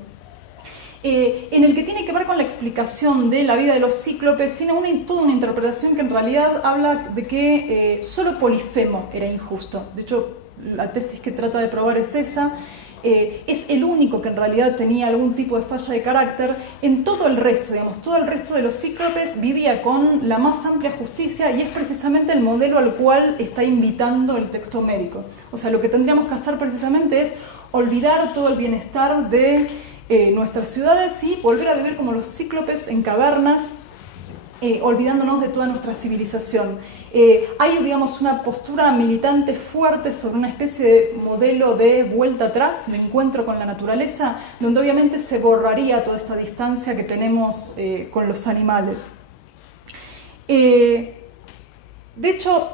En el que tiene que ver con la explicación de la vida de los cíclopes, tiene toda una interpretación que en realidad habla de que solo Polifemo era injusto. De hecho, la tesis que trata de probar es esa. Es el único que en realidad tenía algún tipo de falla de carácter. En todo el resto, digamos, todo el resto de los cíclopes vivía con la más amplia justicia y es precisamente el modelo al cual está invitando el texto homérico. O sea, lo que tendríamos que hacer precisamente es olvidar todo el bienestar de nuestras ciudades y volver a vivir como los cíclopes en cavernas, olvidándonos de toda nuestra civilización. Hay, digamos, una postura militante fuerte sobre una especie de modelo de vuelta atrás, de encuentro con la naturaleza, donde obviamente se borraría toda esta distancia que tenemos con los animales. De hecho,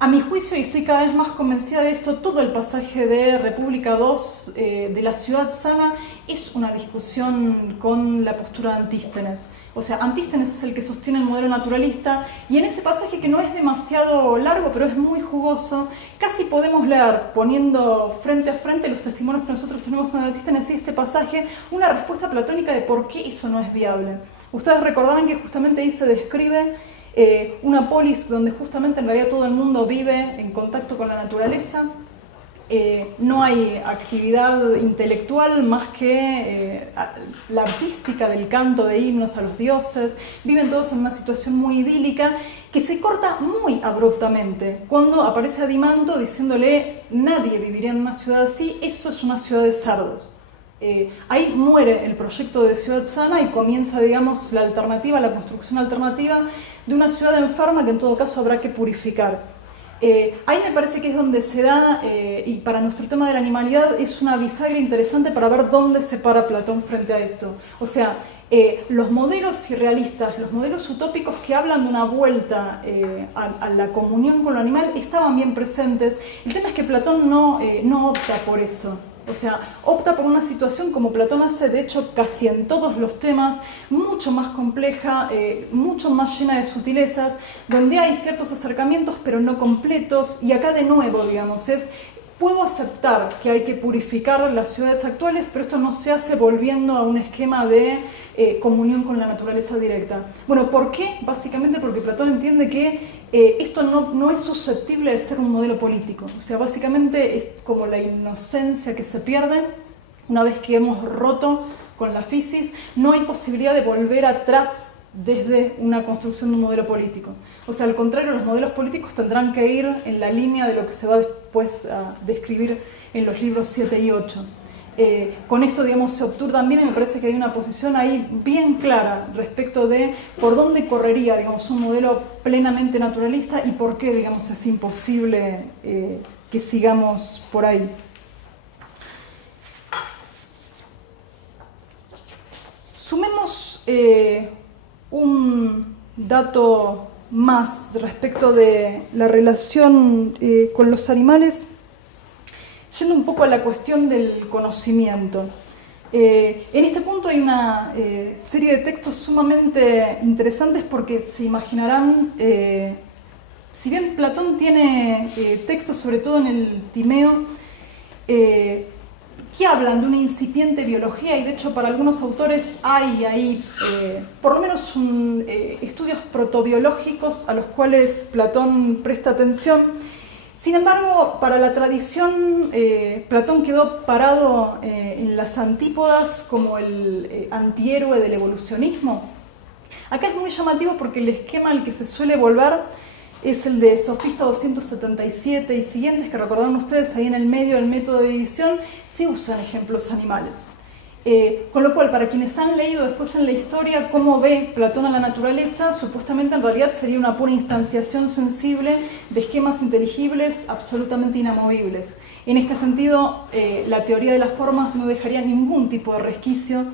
a mi juicio, y estoy cada vez más convencida de esto, todo el pasaje de República 2 de la ciudad sana es una discusión con la postura de Antístenes. O sea, Antístenes es el que sostiene el modelo naturalista y en ese pasaje, que no es demasiado largo, pero es muy jugoso, casi podemos leer, poniendo frente a frente los testimonios que nosotros tenemos en Antístenes y este pasaje, una respuesta platónica de por qué eso no es viable. Ustedes recordarán que justamente ahí se describe una polis donde justamente en realidad todo el mundo vive en contacto con la naturaleza. No hay actividad intelectual más que la artística del canto de himnos a los dioses. Viven todos en una situación muy idílica que se corta muy abruptamente cuando aparece Adimanto diciéndole: nadie viviría en una ciudad así, eso es una ciudad de sardos. Ahí muere el proyecto de ciudad sana y comienza, digamos, la alternativa, la construcción alternativa de una ciudad enferma que en todo caso habrá que purificar. Ahí me parece que es donde se da, y para nuestro tema de la animalidad es una bisagra interesante para ver dónde se para Platón frente a esto. O sea, los modelos irrealistas, los modelos utópicos que hablan de una vuelta a la comunión con lo animal estaban bien presentes. El tema es que Platón no opta por eso. O sea, opta por una situación, como Platón hace, de hecho, casi en todos los temas, mucho más compleja, mucho más llena de sutilezas, donde hay ciertos acercamientos, pero no completos. Y acá de nuevo, digamos, puedo aceptar que hay que purificar las ciudades actuales, pero esto no se hace volviendo a un esquema de comunión con la naturaleza directa. Bueno, ¿por qué? Básicamente porque Platón entiende que esto no es susceptible de ser un modelo político. O sea, básicamente es como la inocencia que se pierde una vez que hemos roto con la fisis. No hay posibilidad de volver atrás desde una construcción de un modelo político. O sea, al contrario, los modelos políticos tendrán que ir en la línea de lo que se va después a describir en los libros 7 y 8. Con esto, digamos, se obtura también, y me parece que hay una posición ahí bien clara respecto de por dónde correría, digamos, un modelo plenamente naturalista y por qué, digamos, es imposible que sigamos por ahí. Sumemos un dato más respecto de la relación con los animales, yendo un poco a la cuestión del conocimiento. En este punto hay una serie de textos sumamente interesantes porque se imaginarán, si bien Platón tiene textos, sobre todo en el Timeo, que hablan de una incipiente biología, y de hecho para algunos autores hay ahí por lo menos estudios protobiológicos a los cuales Platón presta atención. Sin embargo, para la tradición, Platón quedó parado en las antípodas como el antihéroe del evolucionismo. Acá es muy llamativo porque el esquema al que se suele volver es el de Sofista 277 y siguientes, que recordarán ustedes ahí en el medio del método de edición, se usan ejemplos animales. Con lo cual, para quienes han leído después en la historia cómo ve Platón a la naturaleza, supuestamente en realidad sería una pura instanciación sensible de esquemas inteligibles absolutamente inamovibles. En este sentido, la teoría de las formas no dejaría ningún tipo de resquicio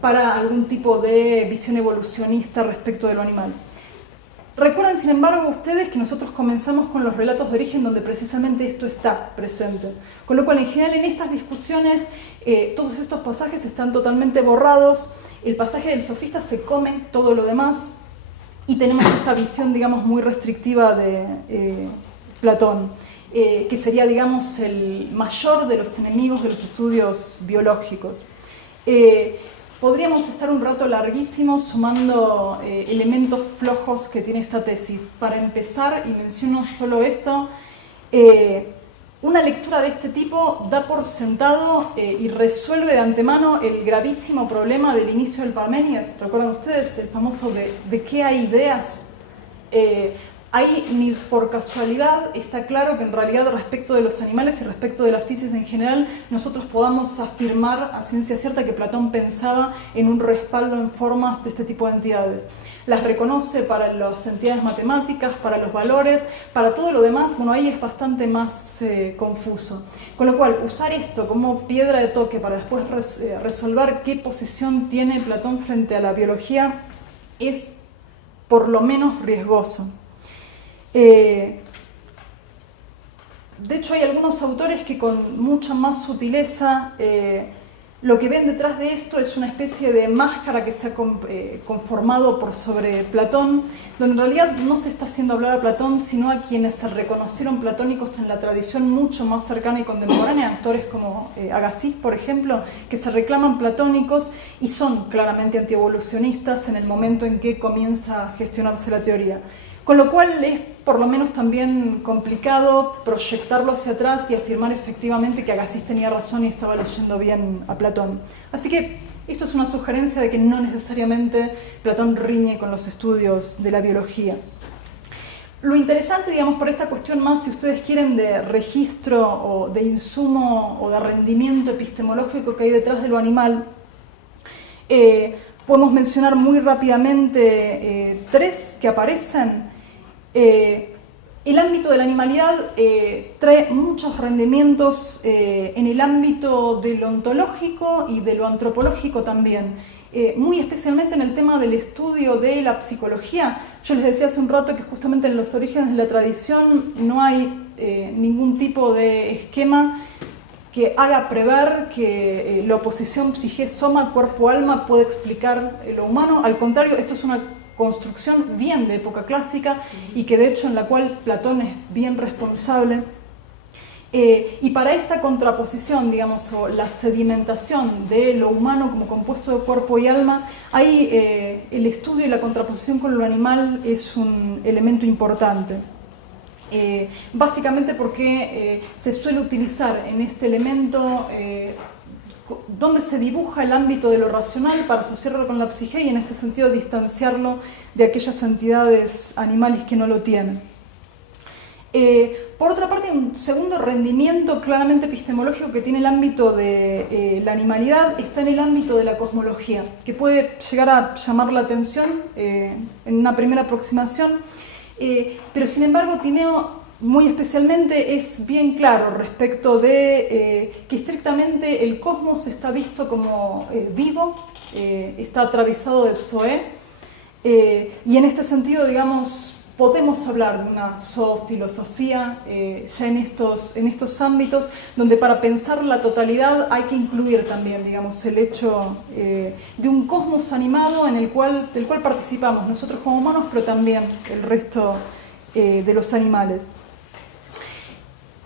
para algún tipo de visión evolucionista respecto de lo animal. Recuerden, sin embargo, ustedes que nosotros comenzamos con los relatos de origen donde precisamente esto está presente. Con lo cual, en general, en estas discusiones, todos estos pasajes están totalmente borrados. El pasaje del sofista se come todo lo demás y tenemos esta visión, digamos, muy restrictiva de Platón, que sería, digamos, el mayor de los enemigos de los estudios biológicos. Podríamos estar un rato larguísimo sumando elementos flojos que tiene esta tesis. Para empezar, y menciono solo esto, una lectura de este tipo da por sentado y resuelve de antemano el gravísimo problema del inicio del Parménides. ¿Recuerdan ustedes el famoso de qué hay ideas? Ahí ni por casualidad está claro que en realidad respecto de los animales y respecto de la física en general nosotros podamos afirmar a ciencia cierta que Platón pensaba en un respaldo en formas de este tipo de entidades. Las reconoce para las entidades matemáticas, para los valores, para todo lo demás, bueno, ahí es bastante más confuso. Con lo cual, usar esto como piedra de toque para después resolver qué posición tiene Platón frente a la biología es por lo menos riesgoso. De hecho, hay algunos autores que con mucha más sutileza lo que ven detrás de esto es una especie de máscara que se ha conformado por sobre Platón, donde en realidad no se está haciendo hablar a Platón, sino a quienes se reconocieron platónicos en la tradición mucho más cercana y contemporánea, autores como Agassiz, por ejemplo, que se reclaman platónicos y son claramente antievolucionistas en el momento en que comienza a gestionarse la teoría. Con lo cual es por lo menos también complicado proyectarlo hacia atrás y afirmar efectivamente que Agassiz tenía razón y estaba leyendo bien a Platón. Así que esto es una sugerencia de que no necesariamente Platón riñe con los estudios de la biología. Lo interesante, digamos, por esta cuestión más, si ustedes quieren, de registro o de insumo o de rendimiento epistemológico que hay detrás de lo animal, podemos mencionar muy rápidamente tres que aparecen. El ámbito de la animalidad trae muchos rendimientos en el ámbito de lo ontológico y de lo antropológico también, muy especialmente en el tema del estudio de la psicología. Yo les decía hace un rato que justamente en los orígenes de la tradición no hay ningún tipo de esquema que haga prever que la oposición psique-soma, cuerpo-alma puede explicar lo humano. Al contrario, esto es una construcción bien de época clásica y que de hecho en la cual Platón es bien responsable. Y para esta contraposición, digamos, o la sedimentación de lo humano como compuesto de cuerpo y alma, ahí el estudio y la contraposición con lo animal es un elemento importante. Básicamente porque se suele utilizar en este elemento donde se dibuja el ámbito de lo racional para asociarlo con la psique y en este sentido distanciarlo de aquellas entidades animales que no lo tienen. Por otra parte, un segundo rendimiento claramente epistemológico que tiene el ámbito de la animalidad está en el ámbito de la cosmología, que puede llegar a llamar la atención en una primera aproximación, pero sin embargo Timeo muy especialmente es bien claro respecto de que estrictamente el cosmos está visto como vivo, está atravesado de Zoé, y en este sentido, digamos, podemos hablar de una zoofilosofía ya en estos ámbitos, donde para pensar la totalidad hay que incluir también, digamos, el hecho de un cosmos animado del cual participamos nosotros como humanos, pero también el resto de los animales.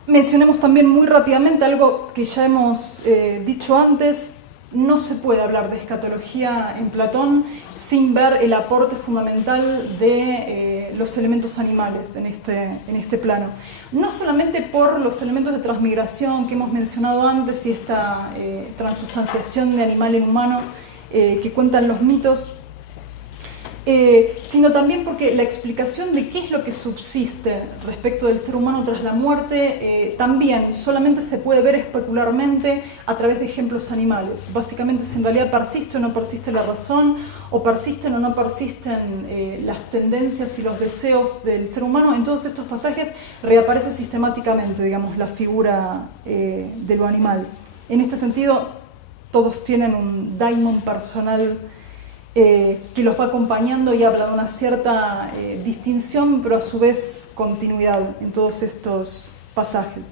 Mencionemos también muy rápidamente algo que ya hemos dicho antes. No se puede hablar de escatología en Platón sin ver el aporte fundamental de los elementos animales en este plano. No solamente por los elementos de transmigración que hemos mencionado antes y esta transustanciación de animal en humano que cuentan los mitos, sino también porque la explicación de qué es lo que subsiste respecto del ser humano tras la muerte también solamente se puede ver especularmente a través de ejemplos animales. Básicamente, si en realidad persiste o no persiste la razón, o persisten o no persisten las tendencias y los deseos del ser humano, en todos estos pasajes reaparece sistemáticamente, digamos, la figura de lo animal. En este sentido, todos tienen un daimon personal que los va acompañando y habla de una cierta distinción, pero a su vez continuidad en todos estos pasajes.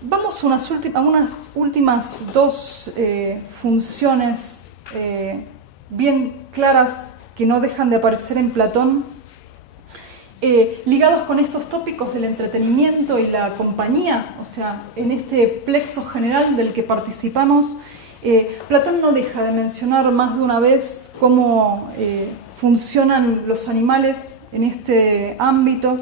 Vamos a unas últimas dos funciones bien claras que no dejan de aparecer en Platón, ligados con estos tópicos del entretenimiento y la compañía, o sea, en este plexo general del que participamos, Platón no deja de mencionar más de una vez cómo funcionan los animales en este ámbito.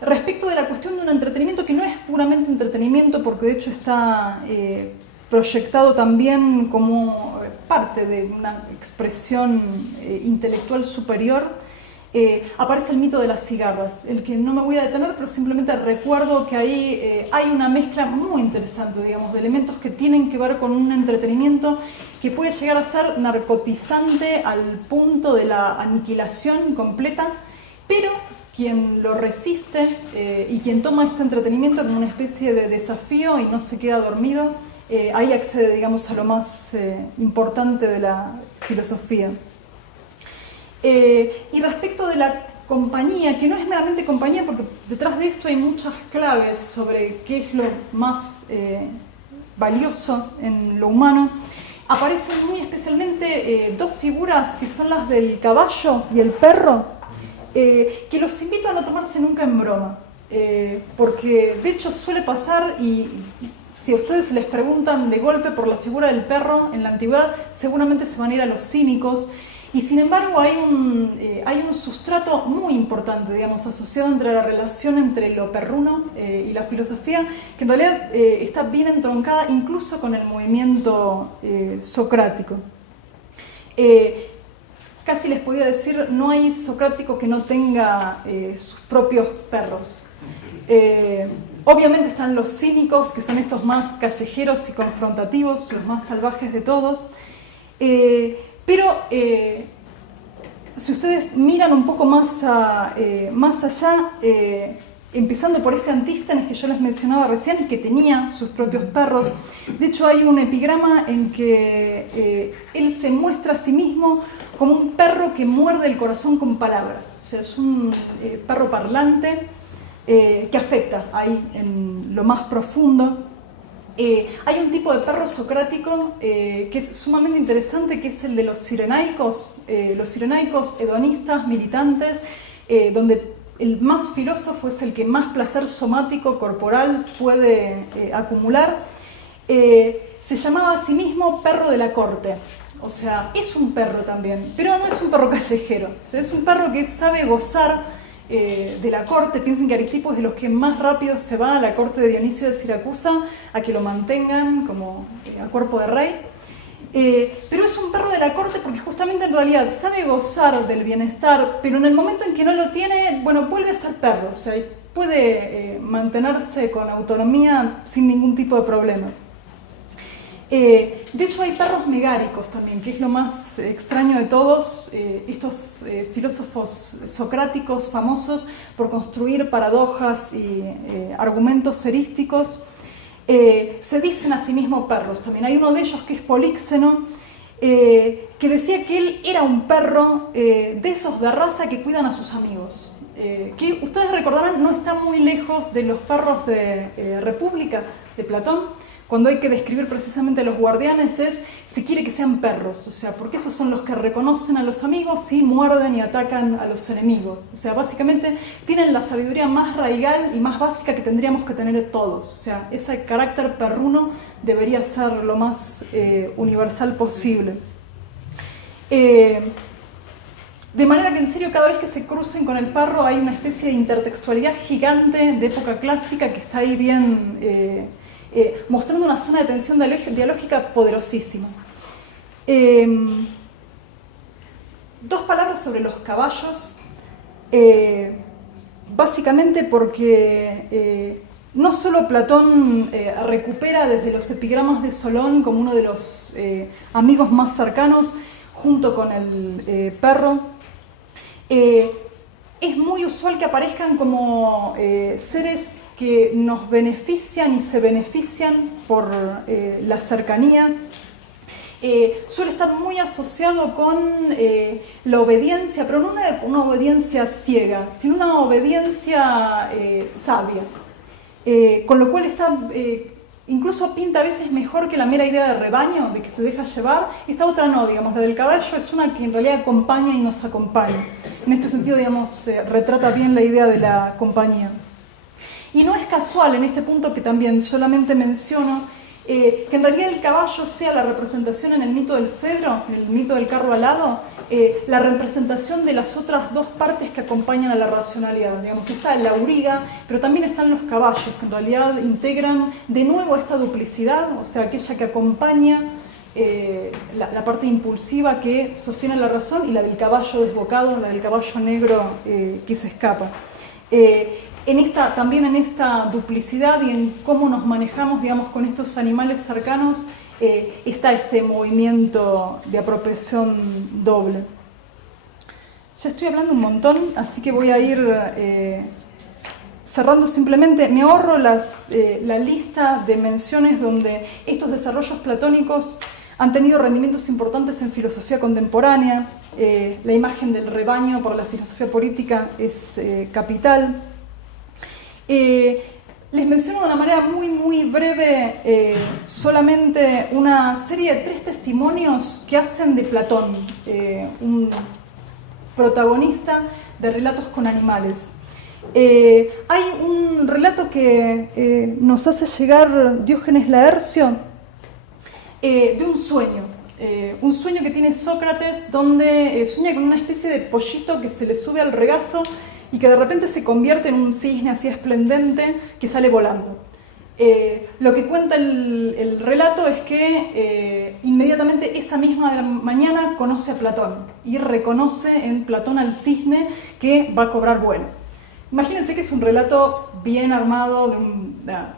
Respecto de la cuestión de un entretenimiento que no es puramente entretenimiento, porque de hecho está proyectado también como parte de una expresión intelectual superior, aparece el mito de las cigarras, el que no me voy a detener, pero simplemente recuerdo que ahí hay una mezcla muy interesante, digamos, de elementos que tienen que ver con un entretenimiento que puede llegar a ser narcotizante al punto de la aniquilación completa, pero quien lo resiste y quien toma este entretenimiento como una especie de desafío y no se queda dormido, ahí accede, digamos, a lo más importante de la filosofía. Y respecto de la compañía, que no es meramente compañía, porque detrás de esto hay muchas claves sobre qué es lo más valioso en lo humano, aparecen muy especialmente dos figuras que son las del caballo y el perro, que los invito a no tomarse nunca en broma, porque de hecho suele pasar, y si a ustedes les preguntan de golpe por la figura del perro en la antigüedad, seguramente se van a ir a los cínicos. Y sin embargo hay un sustrato muy importante, digamos, asociado entre la relación entre lo perruno y la filosofía, que en realidad está bien entroncada incluso con el movimiento socrático. Casi les podría decir, no hay socrático que no tenga sus propios perros. Obviamente están los cínicos, que son estos más callejeros y confrontativos, los más salvajes de todos. Pero si ustedes miran un poco más allá, empezando por este Antístenes que yo les mencionaba recién, que tenía sus propios perros. De hecho, hay un epigrama en que él se muestra a sí mismo como un perro que muerde el corazón con palabras. O sea, es un perro parlante que afecta ahí en lo más profundo. Hay un tipo de perro socrático que es sumamente interesante, que es el de los cirenaicos hedonistas, militantes, donde el más filósofo es el que más placer somático, corporal puede acumular. Se llamaba a sí mismo perro de la corte, o sea, es un perro también, pero no es un perro callejero, o sea, es un perro que sabe gozar de la corte. Piensen que Aristipo es de los que más rápido se va a la corte de Dionisio de Siracusa a que lo mantengan como a cuerpo de rey. Pero es un perro de la corte porque justamente en realidad sabe gozar del bienestar, pero en el momento en que no lo tiene, bueno, vuelve a ser perro, o sea, puede mantenerse con autonomía sin ningún tipo de problemas. De hecho hay perros megáricos también, que es lo más extraño de todos, estos filósofos socráticos famosos por construir paradojas y argumentos erísticos, se dicen a sí mismos perros. También hay uno de ellos que es Políxeno, que decía que él era un perro de esos de raza que cuidan a sus amigos. Que ustedes recordarán, no está muy lejos de los perros de República, de Platón. Cuando hay que describir precisamente a los guardianes se quiere que sean perros, o sea, porque esos son los que reconocen a los amigos y muerden y atacan a los enemigos. O sea, básicamente tienen la sabiduría más raigal y más básica que tendríamos que tener todos. O sea, ese carácter perruno debería ser lo más universal posible. De manera que en serio cada vez que se crucen con el perro hay una especie de intertextualidad gigante de época clásica que está ahí bien... mostrando una zona de tensión dialógica poderosísima. Dos palabras sobre los caballos, básicamente porque no solo Platón recupera desde los epigramas de Solón como uno de los amigos más cercanos, junto con el perro, es muy usual que aparezcan como seres que nos benefician y se benefician por la cercanía. Suele estar muy asociado con la obediencia, pero no una obediencia ciega, sino una obediencia sabia. Con lo cual está, incluso pinta a veces mejor que la mera idea de rebaño, de que se deja llevar. Esta otra no, digamos, la del caballo es una que en realidad acompaña y nos acompaña. En este sentido, digamos, retrata bien la idea de la compañía. Y no es casual en este punto que también solamente menciono que en realidad el caballo sea la representación en el mito del Fedro, en el mito del carro alado, la representación de las otras dos partes que acompañan a la racionalidad. Digamos, está el auriga, pero también están los caballos, que en realidad integran de nuevo esta duplicidad, o sea, aquella que acompaña la parte impulsiva que sostiene la razón y la del caballo desbocado, la del caballo negro que se escapa. También en esta duplicidad y en cómo nos manejamos, digamos, con estos animales cercanos, está este movimiento de apropiación doble. Ya estoy hablando un montón, así que voy a ir cerrando simplemente. Me ahorro la lista de menciones donde estos desarrollos platónicos han tenido rendimientos importantes en filosofía contemporánea. La imagen del rebaño para la filosofía política es capital. Les menciono de una manera muy breve solamente una serie de 3 testimonios que hacen de Platón, un protagonista de relatos con animales. Hay un relato que nos hace llegar Diógenes Laercio de un sueño que tiene Sócrates, donde sueña con una especie de pollito que se le sube al regazo y que de repente se convierte en un cisne así esplendente que sale volando. Lo que cuenta el relato es que inmediatamente esa misma mañana conoce a Platón y reconoce en Platón al cisne que va a cobrar vuelo. Imagínense que es un relato bien armado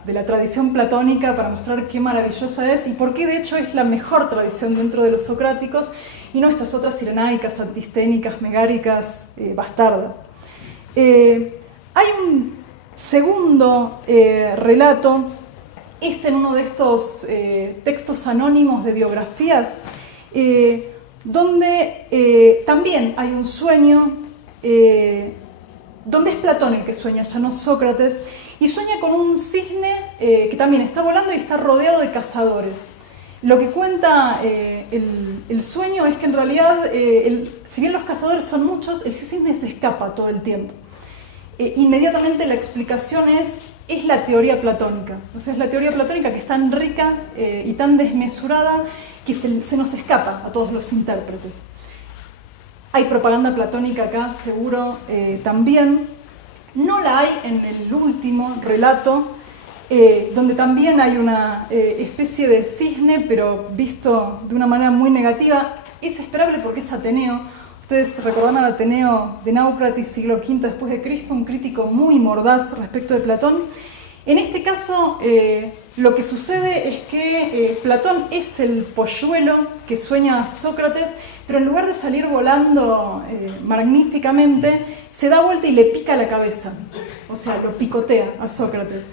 de la tradición platónica para mostrar qué maravillosa es y por qué de hecho es la mejor tradición dentro de los socráticos y no estas otras cirenaicas, antisténicas, megáricas, bastardas. Hay un segundo relato, en uno de estos textos anónimos de biografías, donde también hay un sueño, donde es Platón el que sueña, ya no Sócrates, y sueña con un cisne que también está volando y está rodeado de cazadores. Lo que cuenta el sueño es que en realidad, si bien los cazadores son muchos, el cisne se escapa todo el tiempo. Inmediatamente la explicación es la teoría platónica. O sea, es la teoría platónica que es tan rica y tan desmesurada que se nos escapa a todos los intérpretes. Hay propaganda platónica acá, seguro, también. No la hay en el último relato, donde también hay una especie de cisne, pero visto de una manera muy negativa. Es esperable porque es Ateneo. Ustedes recordarán al Ateneo de Náucratis, siglo V después de Cristo, un crítico muy mordaz respecto de Platón. En este caso, lo que sucede es que Platón es el polluelo que sueña Sócrates, pero en lugar de salir volando magníficamente, se da vuelta y le pica la cabeza, o sea, lo picotea a Sócrates,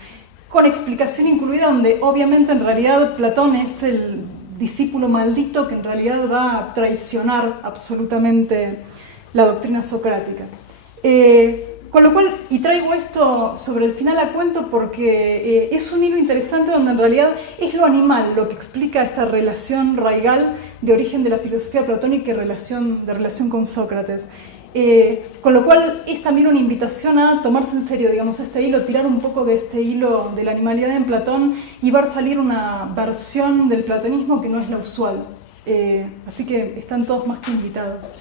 con explicación incluida, donde obviamente en realidad Platón es el discípulo maldito que en realidad va a traicionar absolutamente la doctrina socrática. Con lo cual, y traigo esto sobre el final a cuento porque es un hilo interesante donde en realidad es lo animal lo que explica esta relación raigal de origen de la filosofía platónica y de relación con Sócrates. Con lo cual es también una invitación a tomarse en serio, digamos, este hilo, tirar un poco de este hilo de la animalidad en Platón y ver salir una versión del platonismo que no es la usual. Así que están todos más que invitados.